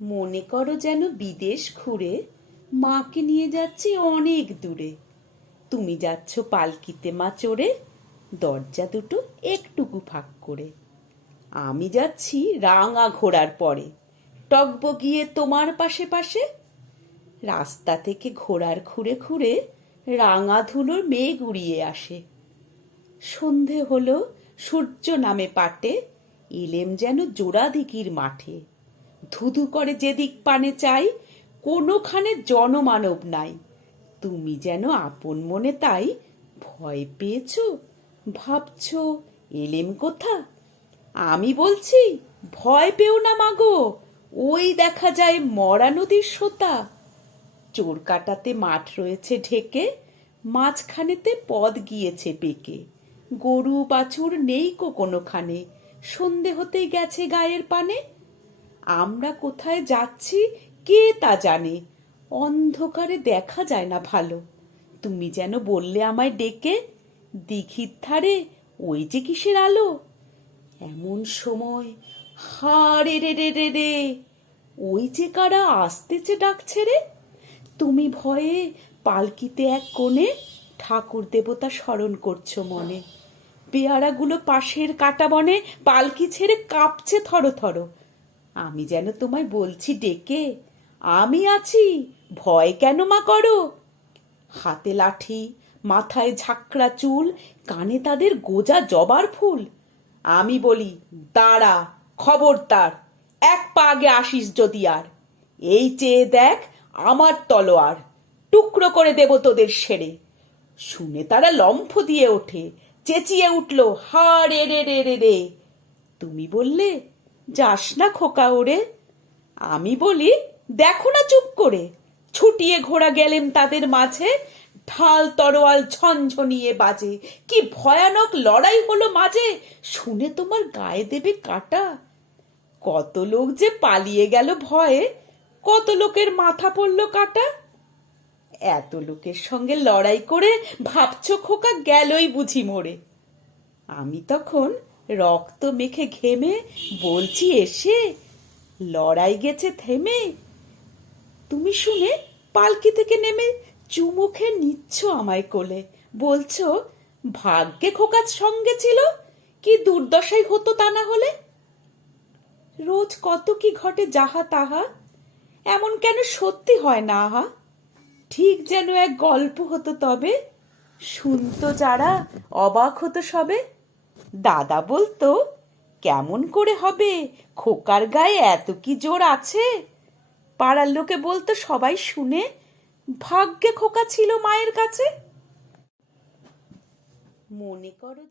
মনে করো যেন বিদেশ ঘুরে মাকে নিয়ে যাচ্ছি অনেক দূরে। তুমি যাচ্ছ পালকিতে মা চড়ে, দরজা দুটো একটুকু ফাঁক করে। আমি যাচ্ছি রাঙা ঘোড়ার পরে, টগবগিয়ে তোমার পাশে পাশে। রাস্তা থেকে ঘোড়ার খুঁড়ে খুঁড়ে রাঙা ধুলোর মেঘ উড়িয়ে আসে। সন্ধে হলো, সূর্য নামে পাটে, এলেম যেন জোড়াদিঘির মাঠে। ধুধু করে যেদিক পানে চাই, কোনোখানে জনমানব নাই। তুমি যেন আপন মনে তাই ভয় পেয়েছো, ভাবছো এলেম কোথা। আমি বলছি ভয় পেও না মাগো, ওই দেখা যায় মরা নদীর সোতা। চোর কাটাতে মাঠ রয়েছে ঢেকে, মাঝখানেতে পথ গিয়েছে বেঁকে। গরু বাছুর নেই কোনোখানে, সন্ধে হতেই গেছে গায়ের পানে। আমরা কোথায় যাচ্ছি কে তা জানে, অন্ধকারে দেখা যায় না ভালো। তুমি যেন বললে আমায় ডেকে, দিঘির ধারে ওই যে কিসের আলো। এমন সময় হা রে রে রে রে রে, ওই যে কারা আসতেছে ডাকছে রে। তুমি ভয়ে পালকিতে এক কোণে ঠাকুর দেবতা স্মরণ করছো মনে। পেয়ারাগুলো পাশের কাটা বনে পালকি ছেড়ে কাঁপছে থরো থরো। আমি যেন তোমায় বলছি ডেকে, আমি আছি, ভয় কেন মা করো। হাতে লাঠি, মাথায় ঝাঁকড়া চুল, কানে তাদের গোজা জবার ফুল। আমি বলি দাঁড়া, খবরদার, এক পা আগে আসিস যদি আর। এই চেয়ে দেখ আমার তলোয়ার, টুকরো করে দেব তোদের সেরে। শুনে তারা লম্ফ দিয়ে ওঠে, চেঁচিয়ে উঠল হা রে রে রে রে রে। তুমি বললে যাস না খোকা ওরে। আমি বলি দেখো না চুপ করে। ছুটিয়ে ঘোড়া গেলেম তাদের মাঝে, ঢাল তরোয়াল ঝনঝনিয়ে বাজে। কি ভয়ানক লড়াই হলো মাঝে, শুনে তোমার গায়ে দেবে কাটা। কত লোক যে পালিয়ে গেল ভয়ে, কত লোকের মাথা পড়লো কাটা। এত লোকের সঙ্গে লড়াই করে ভাবছো খোকা গেলই বুঝি মরে। আমি তখন রক্ত মেখে ঘেমে বলছি এসে, লড়াই গেছে থেমে। তুমি শুনে পালকি থেকে নেমে চুমুখে নিচ্ছ আমায় কোলে, বলছো ভাগ্যে খোকার সঙ্গে ছিল, কি দুর্দশাই হতো তা না হলে। রোজ কত কি ঘটে যাহা তাহা, এমন কেন সত্যি হয় না আহা। ঠিক যেন এক গল্প হতো তবে, শুনতো যারা অবাক হতো সবে। দাদা বলতো কেমন করে হবে, খোকার গায়ে এত কি জোর আছে। পাড়ার লোকে বলতো সবাই শুনে, ভাগ্যে খোকা ছিল মায়ের কাছে। মনে করো